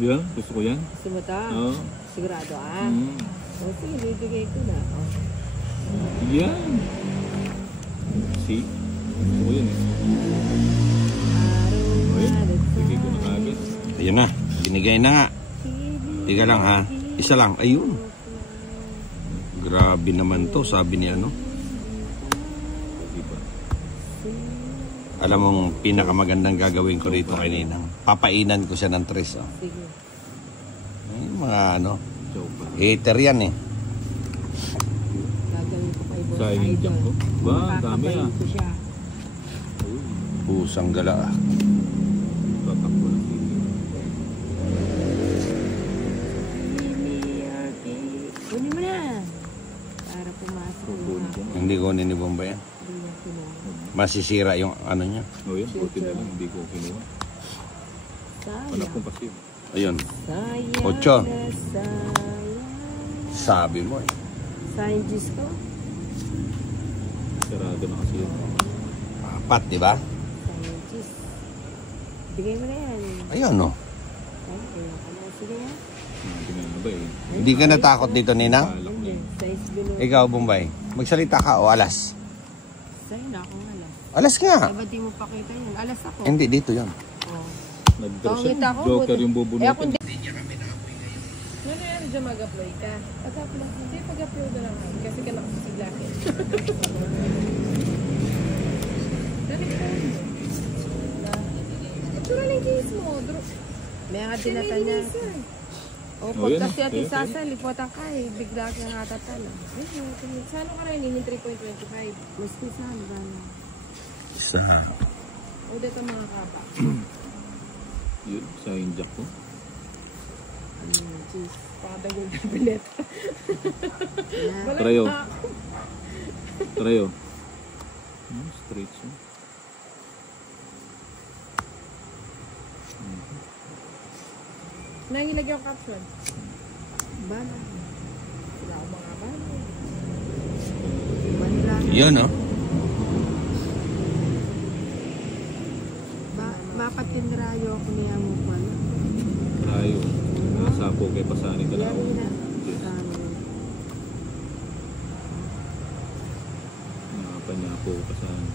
Di ba? Gusto ko yan. Gusto mo ito? Oo. Sigurado O sige, bibigay ko na. Yan. See? Gusto ko yan eh. Bigay ko na agad. Ayun na, binigay na nga. Tiga lang ha, isa lang, ayun. Grabe naman to, sabi ni ano. Alam mong pinakamagandang gagawin ko rito kanina. Papainan ko siya ng tres. Oh. Sige. Ay, mga ano, hater yan eh. Gagawin ko kay Boss Sayang yung junk ko. Ba, dami ah. ko siya. Pusang gala ah. Tatakbo na sige. Kunin mo na. Para pumasok. Hindi ko ni Bombay yan. Masisira yung ano niya. O yan, 40 na lang. Hindi ko kinuha. Wala pong kasi. Ayun. 8. Sabi mo eh. Sayang juice ko. Sarado na kasi yun. 4, di ba? Sayang juice. Bigay mo na yan. Ayun no. Sige yan. Tingnan na ba eh. Hindi ka natakot dito, Nina? Balak niya. Size below. Ikaw, Bombay. Magsalita ka o alas? Sa'yo na akong alas. Alas nga. Ay, ba't di mo pakita yun? Alas ako. Hindi, dito yun. Nag-dress Pangit siya. ako, Joker buti. yung bubunutin. Ako hindi niya kami naapoy ngayon. Ano yan dyan mag-upload ka? Pag-upload, hindi pag-upload na lang ako. Kasi ka nakasisiglakin. Ito na lang case mo. May nga dinata niya. O, pag yan, kasi ati okay. Sasa, lipotan ka eh. Bigla ka nga tatala. Sa ano ka rin, yung 3.25? Mas pisan, gano'n. Isa. O, dito mga kapa. Yun, sa injak ko. Jeez, pakadagol na bilet. Trayo. Trayo. Straight siya. Nangilagay yung caption. Bala. Wala akong mga bala. Bala. Yun no. Mapatinrayo ako niya mo pa. Trayo. Nasapo kay Pasani ka lang. Nakapanya po Pasani.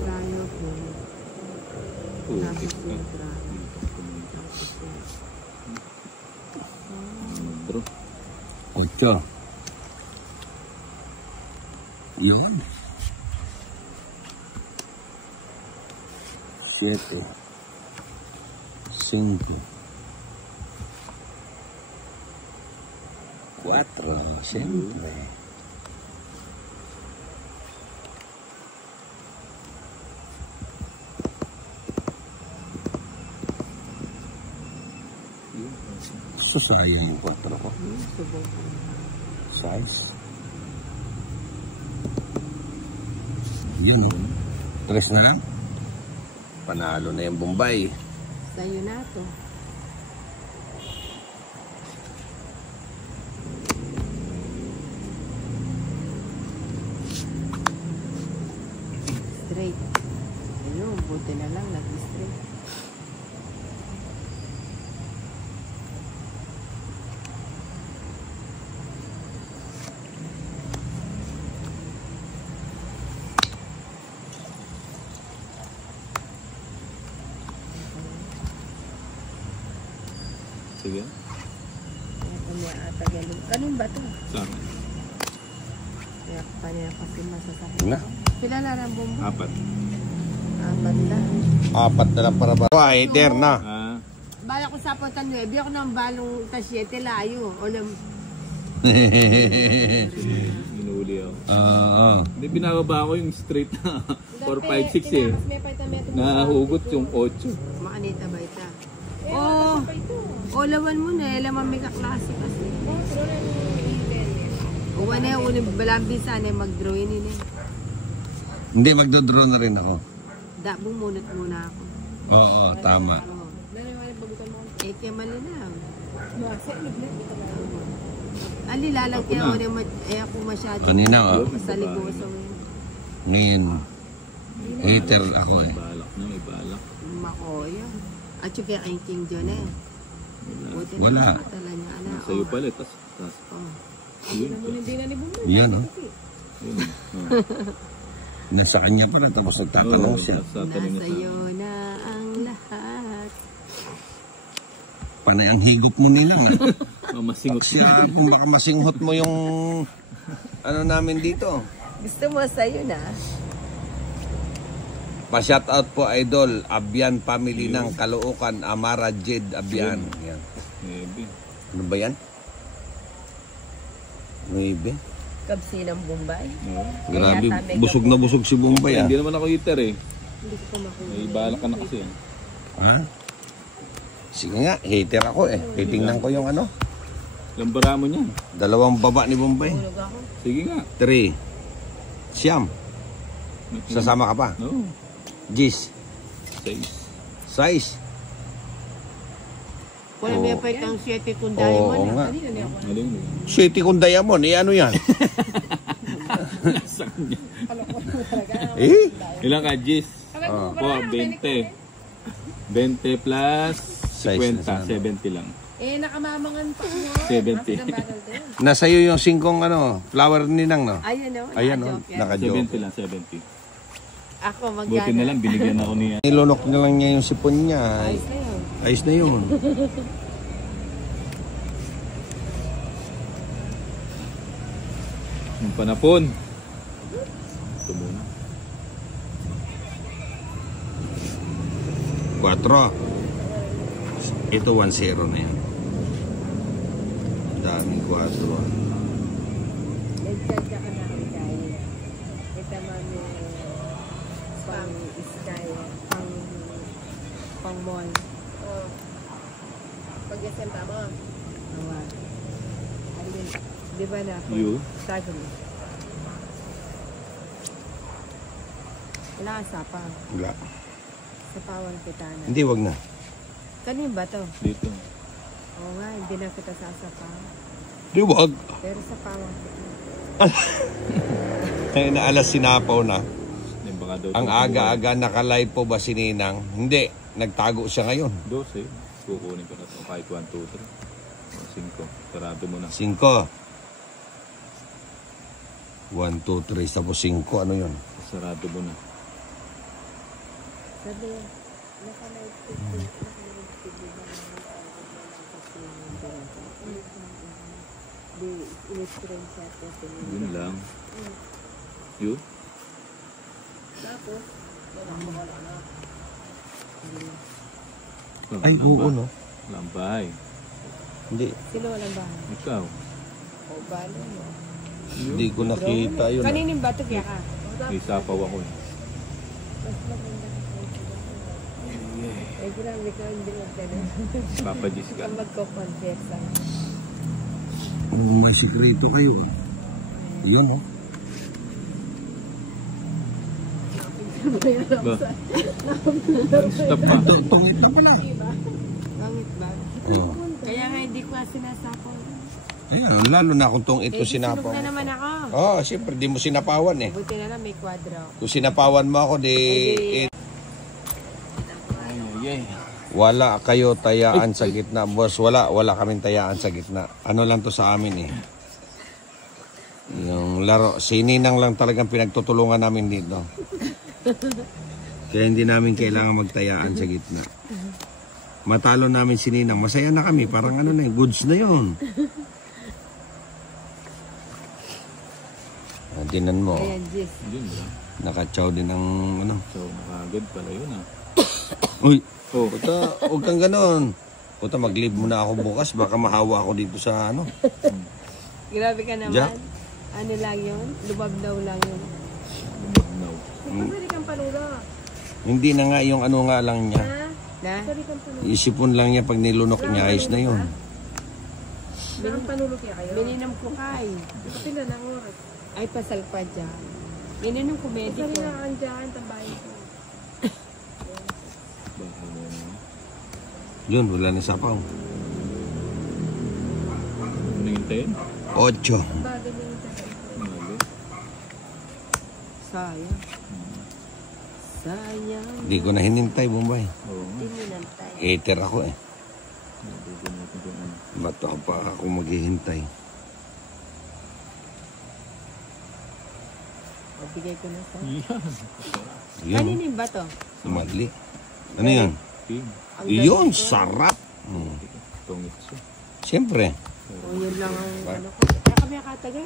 Trayo ko. Putik ka. Bro. 8. Yun. 7. 5. 4. Siyempre. Sasayang yung 4 ko. Size. Yun. 3 na. Panalo na yung Bombay. Sa'yo na to. Straight. Ayun, buti na lang nag-straight. Sige. Kanin ba ito? Saan? Kaya kanya kasi masasakit. Na. Pila na lang bumbo? 4. 4 na. 4 na lang para ba? Hater na. Bala ko sa potan 9, ako ng balong ta 7 layo. O lang. Inuuli ako. Oo. Hindi, binababa ko yung straight na 4, 5, 6 eh. Nahugot yung 8. Makanita ba ita? O lawan mo na, laman may kaklase kasi. Uwa na yung unang balambisa na mag-draw yun yun eh. Hindi, magdodraw na rin ako. Bumunot muna ako. Oo, tama. Eh, kaya malinaw. Ali, lalagyan ako na ako masyado. Kanina, oh. Sa ligoso. Ngayon, hater ako eh. Balak na, may balak. Makoy. At yung kaya kay King John eh. Buti na Wala. nakatala niya. Ala, Sa'yo oh. pala. Tas, Oh. yun. Hindi na ni Bumbay. Yan, oh. Yun. Nasa kanya pala, tapos nagtatanong siya. Nasa iyo na ang lahat. Panay ang higot mo nila. Masingot Siya, kung baka masinghot mo yung ano namin dito. Gusto mo sa'yo na. Pa-shoutout po, Idol. Abian family ng Caloocan, Amara Jed Abian. Yan. Maybe. Ano ba yan? Maybe. Kabsi ng Bombay. No. Grabe, Kaya kami busog na busog si Bombay ah. Hindi naman ako heater eh. Hindi ko pa makuha. May balak ka na kasi. Ha? Sige nga, hater ako eh. Titingnan ko yung ano. Lambara mo niyan. 2 baba ni Bombay. Tulog ako. Sige nga. 3. Siyam. Sasama ka pa? No. Gis. 6. 6. Wala Oo. may pa itang 7 kung Oo diamond. nga. Kanina niya ako. Galing mo. City kung diamond, eh ano yan? Saan niya? Eh? Ilang ka, Gis? Ah. 20. 20 plus 50. Size na 70 lang. Eh, nakamamangan pa mo. 70. Nasa iyo yung 5 ano, flower ninang no? Ayan o. Ayan o, naka-joke. 70 lang, 70. Ako Buti magkano. na lang, binigyan ako niya. Nilunok na lang niya yung sipon niya. Ayos na yun. Ayos na yun. Yung panapon. Ito muna. 4. Ito 1-0 na yan. Daming 4. Nagsadya ka na ang dahil. Ito mami pang sky, pang mall. Oh. Pag-yasenta mo. Awa. Alin, di ba na ako? You? Tago mo. Wala ka sapa. Wala. Sapawan kita na. Hindi, wag na. Kanin ba to? Dito. Oo nga, hindi na kita sasapa. Hindi, wag. Pero sapawan kita. Kaya na alas sinapaw na. Yan baka daw. Ang aga-aga naka-live po ba si Ninang? Hindi. Nagtago siya ngayon. 12. Kukunin ko na ito. Kahit 1, 2, 3. 5. Sarado mo na. 5. 1, 2, 3. Tapos 5. Ano yun? Sarado mo na. Sabi, naka-live TV. Naka-live TV ba di in-screenshot ko Yun lang. You? Tapos, Ay, oo, no? Lambay. Hindi. Sino walang bahay? Ikaw. O, balo mo. Hindi ko nakita yun. Kanining bato kaya ka? May sapaw ako eh. Mas maganda ka sa Eh, grabe ka, hindi mo ganun. Papa Gis ka. Kung magko-confess lang. May sikreto kayo. Yun, oh. Ba? Stop pa. Tungit na pala. Pangit ba? Oh. Kaya nga hindi ko nga sinasapaw. Ayan, lalo na kung tong ito Eh, sunog sinapaw. na naman ako. Oh, siyempre, di mo sinapawan eh. Buti na lang may kwadro. Kung sinapawan mo ako, di... Ay. Wala kayo tayaan sa gitna, boss. Wala kaming tayaan sa gitna. Ano lang to sa amin eh. Yung laro, si Ninang lang talagang pinagtutulungan namin dito. Kaya hindi namin kailangan magtayaan sa gitna. Matalo namin si Ninang, masaya na kami. Parang ano na yun, goods na yun. Tinan mo, Ayan, Jis. Yun lang. nakachaw din ng ano. So, makagad pala yun ah. Uy, Oh. puta, huwag kang ganon. Puta, mag-leave muna ako bukas. Baka mahawa ako dito sa ano. Grabe ka naman. Jack? Ano lang yun? Lubab daw lang yun. No. pwede kang panulo. Hindi na nga yung ano nga lang niya. Ha? Na? Pwede kang panulo. Isipon lang niya pag nilunok niya, ayos na yun. Ang panulo kaya kayo? Bininom ko kay. Kasi na ng oras. Ay, pasal pa dyan. Ininom ko Kasi mediko. na ang dyan, tambahin ko. Baka mo na. Yun, wala na sapaw. Ano hintayin? 8. Bagay niya yung tambahin ko. Mali. Sayang. Sayang. Hindi ko na hinintay, Bombay. Oo. Hindi mo nantay. Hater ako eh. Nabigyan natin yung ano. Ba't pa ako maghihintay? Bigay ko na sa... Yan. Yan, Kaninin ba to? sumadli. Ano yan? Ping. Ang Yun, ganito. sarap. Tungit siya. Siyempre. O, yun lang ang ano ko. Kaya kami kataga.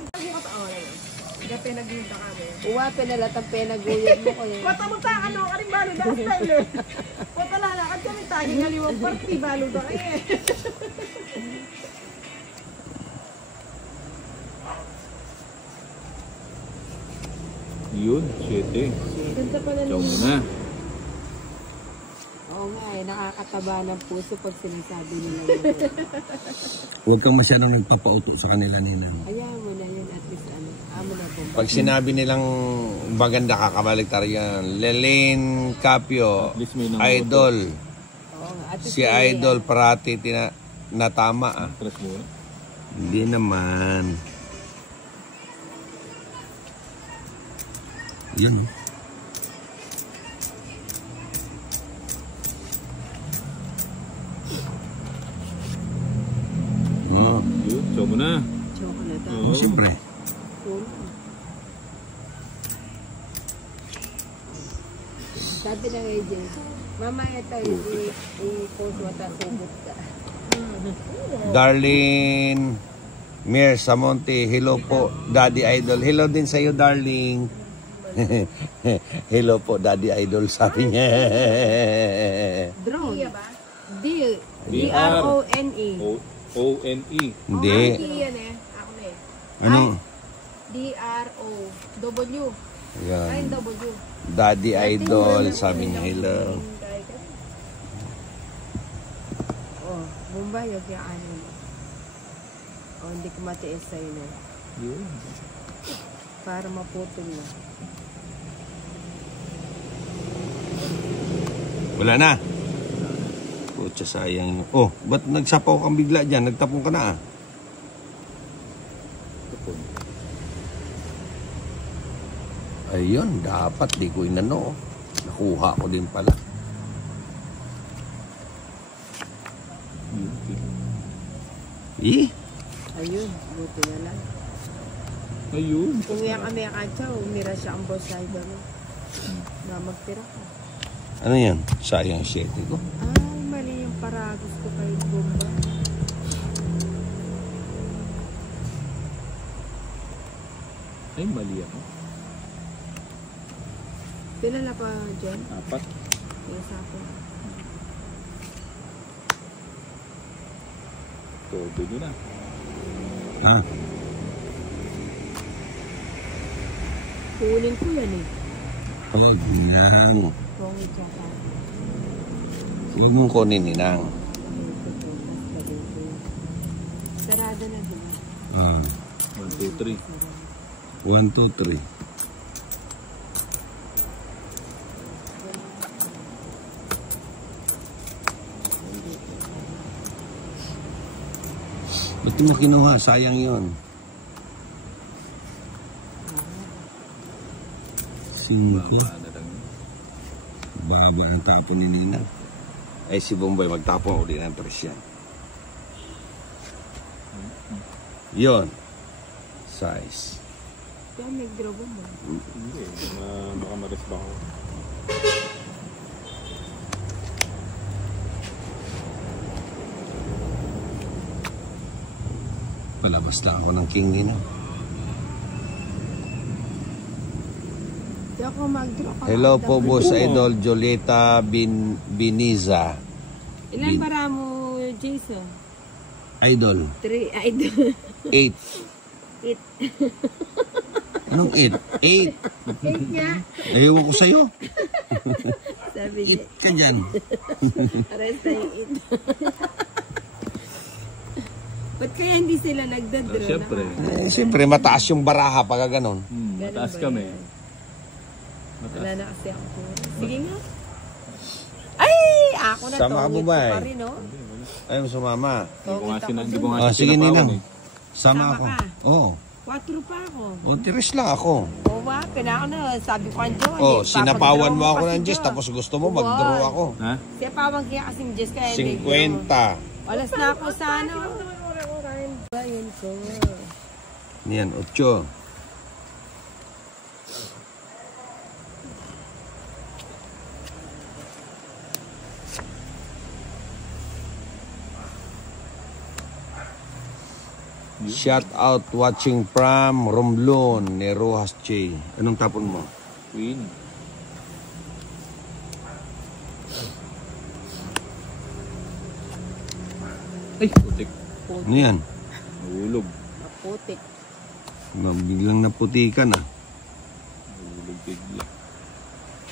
Kaya pinagmunta kami. Uwa, pinalatang pinaguyod mo ko yun. Matamuta ka no, karing balo na style eh. Patalalakad kami tayo ngaliwang party, balo na kayo eh. Yun, 7. Ganda pala Ikaw muna. Oo nga eh, nakakataba ng puso pag sinasabi nila yun. Huwag kang masyadong nagpapauto sa kanila, Ninang. Ayaw mo na yun, at least ano, amo na po. Pag sinabi nilang maganda, kakabaliktad yan. Lelene Capio, At least may nang- Idol. Oo nga, at least Si Idol parati natama ah. Press muna. Hindi naman. Yan. Oh, Yun, ikaw muna. chocolate. ah. Oo. siyempre. Oo. Sabi na ngayon dyan, mamaya tayo i-post mo ta sugot ka. Darlene Mir Samonte, hello po, Daddy Idol. Hello din sa iyo, darling. Hello po, Daddy Idol, sabi niya. Drone. D. D-R. D-R-O-N-E. O-N-E. Hindi. Yan eh, ako na eh. Ano? D-R-O-W. Ay, Yan. W. Daddy Idol, sabi niya, hello. Oh, Bombay, yung kaya ano. Oh, hindi ko matiis sa'yo na. Yun. Para maputol na. Wala na. Putya, sayang yun. Oh, ba't nagsapaw kang bigla dyan? Nagtapong ka na ah. Ayun, dapat di ko inano. Nakuha ko din pala. Yun. Eh, Ayun, buti na lang. Ayun. Kung yan kami katsa, umira siya ang boss side ano. Na magtira ka. ano yan? Sayang 7 ko. Ay, mali yung paragos ko kay Bombay. Ay, mali ako. Pila na pa dyan? 4. Yung sapo. Todo nyo na. Ha? Kunin ko yan eh. Huwag nang. Kung tsaka. Huwag mong kunin, Ninang. Sarado na din. 1, 2, 3. 1, 2, 3. Ba't mo kinuha? Sayang yon. 5. Baba na lang. Baba ang tapon ni Ninang. Ay si Bombay, magtapon uli ng 3 yan. Yon. Size. Kaya may drobo mo. Hindi. Baka mares ba ako? Palabas lang ako ng king nino. Kaya ako mag-draw ka. Hello po, Boss Idol Joleta Biniza. Ilan para mo, Jason? Idol. 3, idol. 8. 8. Anong 8? 8. 8 niya. Ayaw ko sa'yo. Sabi 8 niya. ka dyan. Resta yung 8. Ba't kaya hindi sila nagdadraw? Siyempre. Siyempre, mataas yung baraha pag ganon. Mataas kami. Wala na kasi ako. Sige nga. Ay! Ako na Sama ka tongit ba, ko eh? pa rin, no? Ayaw sumama. Hindi ko nga Tongit ako. hindi ko nga Ah, sige, sinapawan Ninang. eh. Sama Sama ako. ka? Oo. 4 pa ako. O, tiris lang ako. O ba, pinako na. Sabi ko ang John. Oh, sinapawan mo ako ng Diyos, tapos gusto mo mag-draw ako. Ha? Sinapawan kaya kasing Diyos kaya hindi. 50. Alas na ako sa ano. Ayun ko. Yan, 8. Shout out watching from Romblon ni Rojas J. Anong tapon mo? Queen. Ay, putik. Ano yan? Nahulog. Maputik. Biglang naputikan ah. Nahulog bigla.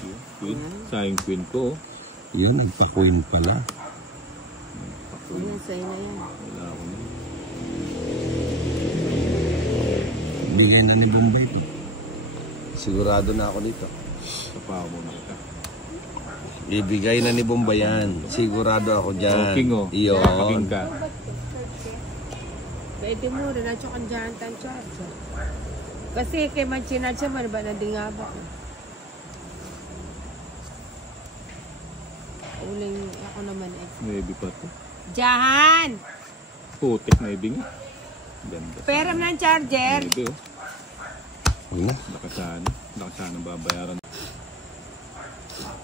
Yun, Queen. Sayang queen ko. Oh. Yan, nagpa-queen pala. Ayun, sa'yo na yan. Wala ako na. Bigay na ni Bombay to. Sigurado na ako dito. Tapaw mo na kita. Ibigay na ni Bombay yan. Sigurado ako dyan. King oh. Iyon. Paking ka. Pwede mo rin at yung kandiyan tansya. Kasi kay Manchina siya man ba nadingaba. Uling ako naman eh. Maybe pa to. Diyan! Putik maybe nga. Ganda. Pera mo ng charger. Maybe oh. Huwag na. Nakasana babayaran.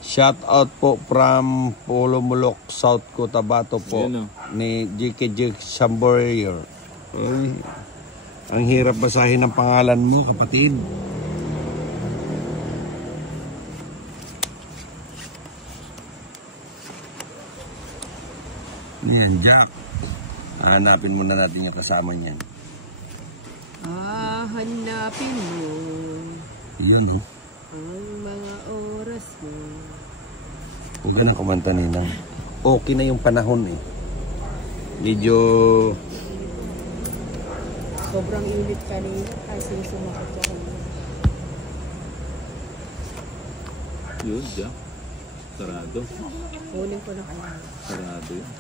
Shout out po from Pulumulok, South Cotabato po. Ayan, oh. Ni JKJ Samboyer. Ay, ang hirap basahin ang pangalan mo, kapatid. Yan, Jack. Hanapin muna natin yung kasama niyan. Hanapin mo Yun, oh. ang mga oras mo. Huwag ka na kumanta ninang. Okay na yung panahon eh. Medyo Sobrang init kanina kasi sumakit ako. Yun, Jack. Sarado. Kunin ko na kaya. Sarado yun.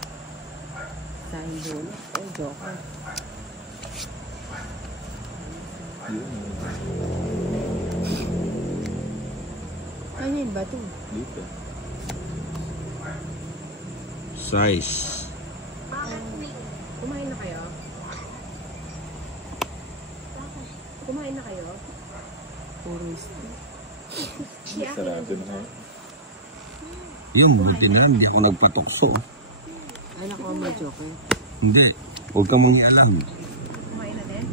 Sa bola. Oh, joke. Yun. Ano yun ba ito? Dito. size. Kumain na kayo? Kumain na kayo? Puro Sarado na ako. Yung buti na, hindi ako nagpatokso. anak ko mo joke. Hindi. Huwag ka mong ialam. Kumain na din?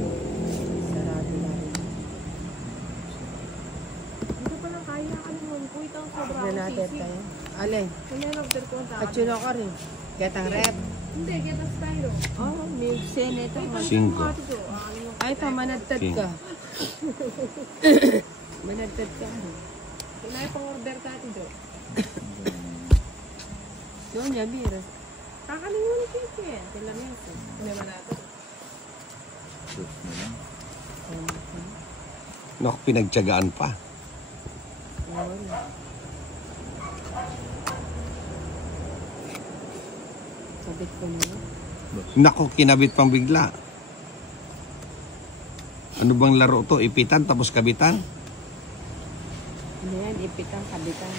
Sarado na rin. Hindi pa lang kaya ka naman. Kuwit ang sobra Na natin tayo. Alin? Kanya order ko ang At yun ako rin. Getang rep. Hindi, get us tayo. Oh, may senator. 5. Ay, pamanagtad ka. Managtad ka. Kaya pang order tayo doon. Doon niya, Mira. Kakalingon ni Chicken. Kailan yan? Hindi ba natin? Sus na lang. Naku, pinagtyagaan pa. Sabit ko na. Naku, kinabit pang bigla. Ano bang laro to? Ipitan tapos kabitan? Ano yan? Ipitang kabitan.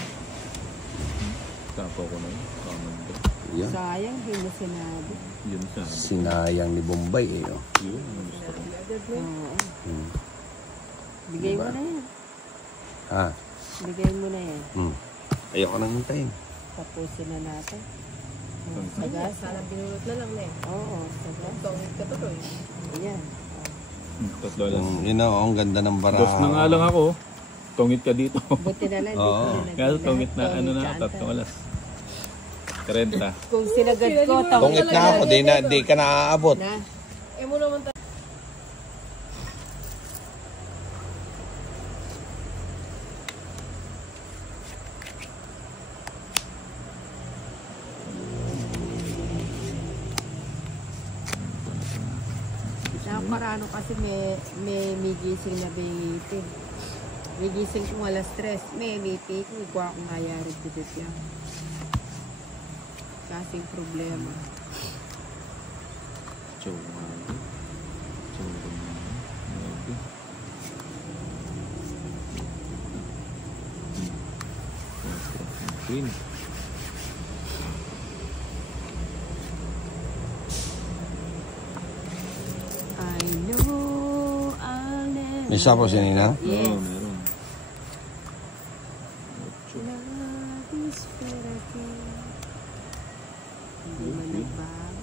Tapaw ko na yun. Kamanda. Yan. Sayang, hindi mo sinabi. Yun sabi. Sinayang ni Bombay eh. Oh. Yun, ang gusto ko. Oo. Hmm. Bigay Diba? mo na yan. Ha? Bigay mo na yan. Hmm. Ayoko nang hintayin. Tapusin na natin. Ang Sagas. Sana binulot na lang na eh. Oo, sagas. Tongit ka tuloy. Ayan. Tatlo lang. You know, ang ganda ng bara. Dos na nga lang ako. Tungit ka dito. Buti na lang. Oo. Kaya tungit na ano na, Tongit ka, tatlong alas. 30. Kung sinagad ko, Tungit na ako, di ka na aabot. na. Eh mo naman tayo. Nakaparano kasi may gising na baby. May gising kong alas 3. May pick. May kuha akong mayari dito yan. kasing problema. Chowado. Chowado. Queen. I know I'll never... May sapo si Nina? Yes. Oo, meron. Love is forever. Hindi man nagbago.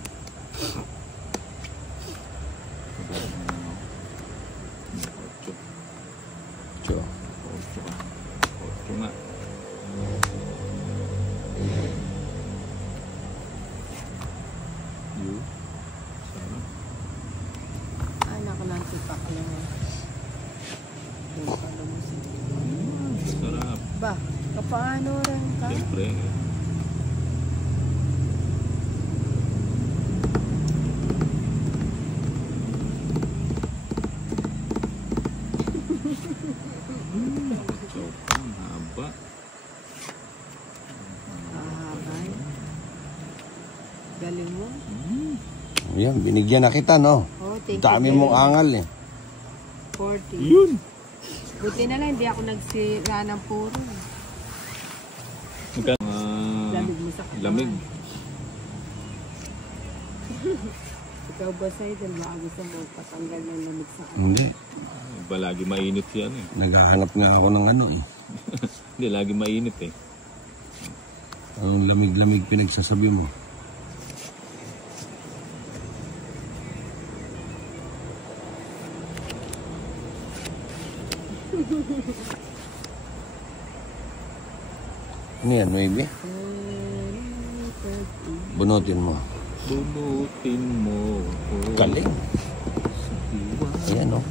Ocho. Cho. Ocho ka. Ocho nga. You. Sarap. Anak ko lang sipak lang. Yung pala mo si... Sarap. Ba, kapaano rin ka? Siyempre. Ocho. Ang haba. Ahabay. Galing mo. Yan, binigyan na kita, no? Oh, thank Dami you. mong angal, eh. 40. Yun. Buti na lang, hindi ako nagsira ng puro. Lamig mo sa katawan. Lamig. Ikaw ba, Saidel, baka gusto mo patanggal ng lamig sa katawan? Hindi. Ba, lagi mainit yan eh. Naghahanap nga ako ng ano, eh. Hindi, lagi mainit eh. Ang lamig-lamig pinagsasabi mo. Ano yan, maybe? Bunutin mo. Bunutin mo. Galing. Ayan, oh.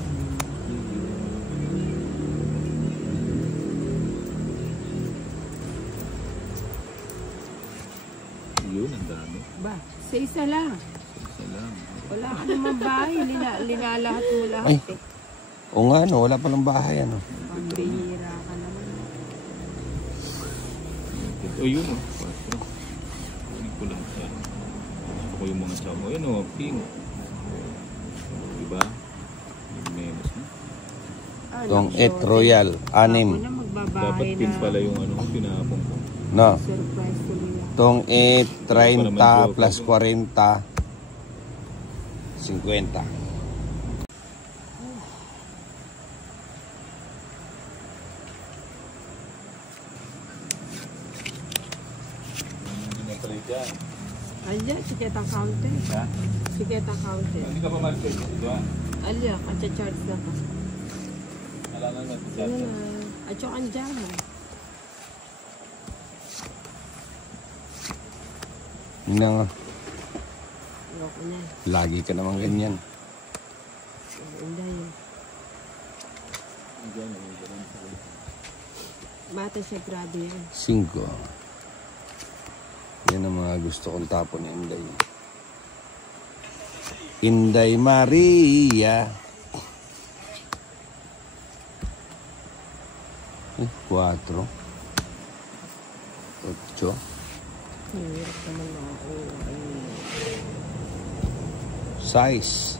Yun, ang dami. Ba, sa isa lang. Isa lang. Wala ka naman bahay. Linalahat mo lahat. Ay. Eh. O nga, no? Wala palang bahay, ano? Pambihira ka naman. O yun o. 4. Kunin ko lang siya. Gusto ko yung mga chow. O yun o, pink. Diba? Yung menos na. Itong Et Royal, 6. Ako na magbabahay Dapat pin na. pala yung ano, pinapong ko. No? Surprise to me. Itong Et 30 plus 40, 50. Alya, sikat ang counter. Ha? Sikat ang counter. Hindi ka pa mag-check, diba? Alya, katsa-charge na ka. Wala na Ano nag-check. na? At yung andyan mo. Yun na nga. Ayoko na. Lagi ka naman ganyan. Hindi yun. Bata siya, grabe yan. 5. Yan ang mga gusto kong tapon ni Inday. Inday Maria. 4. 8. Hirap naman ako. 6.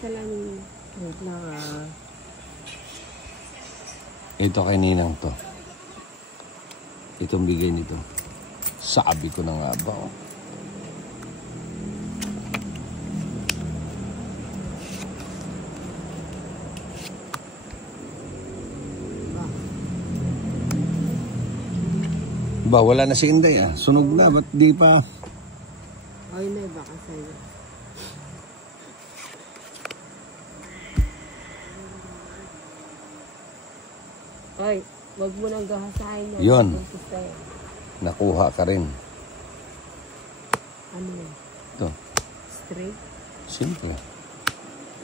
Salamin. Wait lang ah. Ito kay Ninang to. Itong bigay nito. Sabi ko na nga ba, oh. Ba, wala na si Inday ah. Sunog na, ba't di pa? Ay, na, baka sa'yo. Ay, wag mo nang gahasahin yan. Yun. Sa'yo. Nakuha ka rin. Ano yan? Ito. Straight? Simple.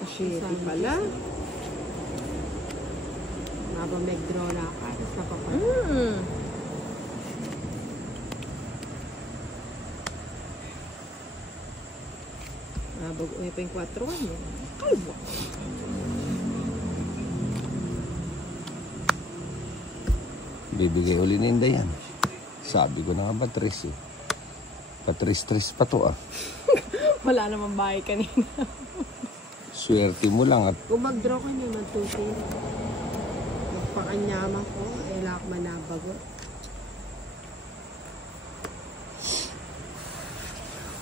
Shitty pala. Habang mag-draw na ako, tapos napapag. Habang uwi pa yung 4-1 eh. Kalbo. Bibigay uli ni Inday yan. Sabi ko na nga ba, tres eh. Patris-tres pa to ah. Wala namang bahay kanina. Swerte mo lang at Kung mag-draw ko naman, 2-10. Magpakanyama ko, eh lahat manabagot.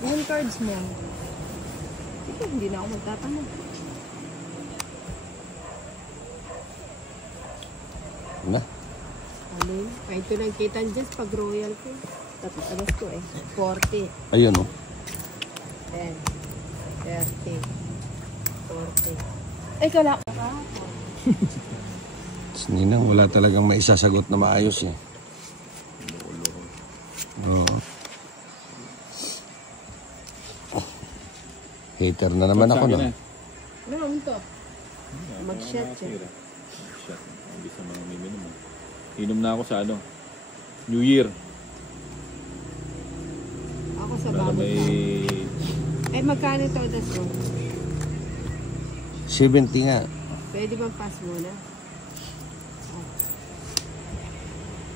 Yung cards mo. Sige, hindi na ako magtatanong. na. Alin? Kahit ito nang kita dyan pag royal ko. Tapos ko eh. 40. Ayun oh. 10. 30. 40. Ay, kala. Ninang, wala talagang maisasagot na maayos eh. Oo. Hater na naman ako no. Meron to. Mag-shot siya. Shot. Hindi sa mga miminom. Inom na ako sa ano, New Year. Ako sa Para babot may... na. Ay, magkano ito das mo? 70 nga. Pwede bang pass muna?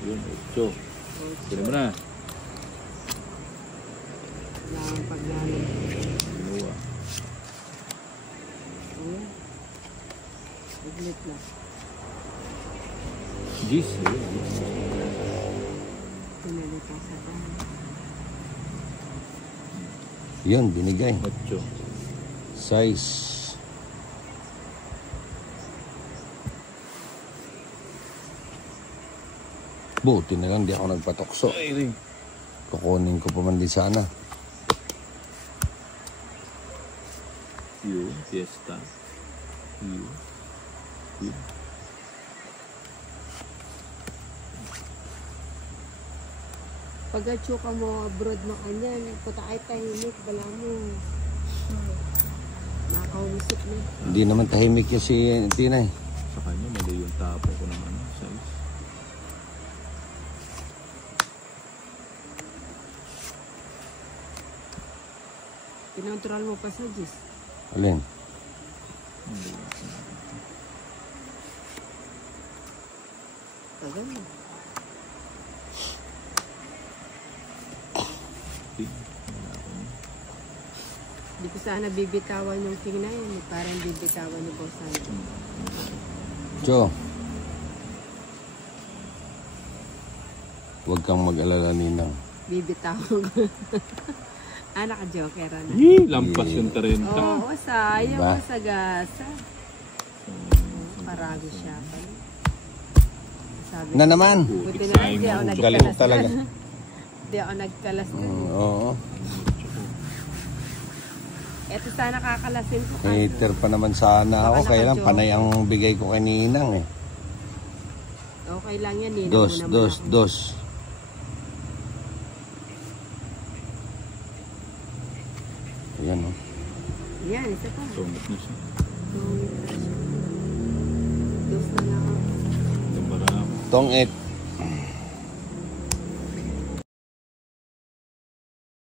Yun, 8. Pwede mo na. Wala akong paglalo. Kinuha. Ayan. Saglit lang. Gis. Pinalita sa bahay. Yun, binigay. 8. Size. Buti na lang di ako nagpatokso. Ay, ring. Kukunin ko pa man din sana. Yun, fiesta. Yun. Yun. Pag-atsuka mo abroad mo kanyan, puta ay tahimik, bala mo. Nakaumusip na. Hindi naman tahimik yung si Tinay. Sa kanya, mali yung tapo ko ng ano, size. Pinontrol mo pa sa Gis. Alin? Tagal mo. Hindi ko sana bibitawan yung king na yun. Parang bibitawan ni Boss Santo. Jo. Huwag kang mag-alala, Ninang. Bibitawan ko. Naka-joker na. Yee! Lampas yung 30. Oo, sayang Diba? sa gasa. Parago siya pa. Sabi Na naman. buti na lang, di ako Galing nagkalas. talaga. Di ako nagkalas. Oo. Eto sana kakalasin ko. Hater pa naman sana ako. Baka Kaya lang naka-joke. panay ang bigay ko kay Ninang eh. Okay lang yan. Ninang Dos, mo naman dos, ako. dos. Ayan o. Yan, isa pa. Sumot na siya. Dos na lang ako. Gambara ako. Tong 8.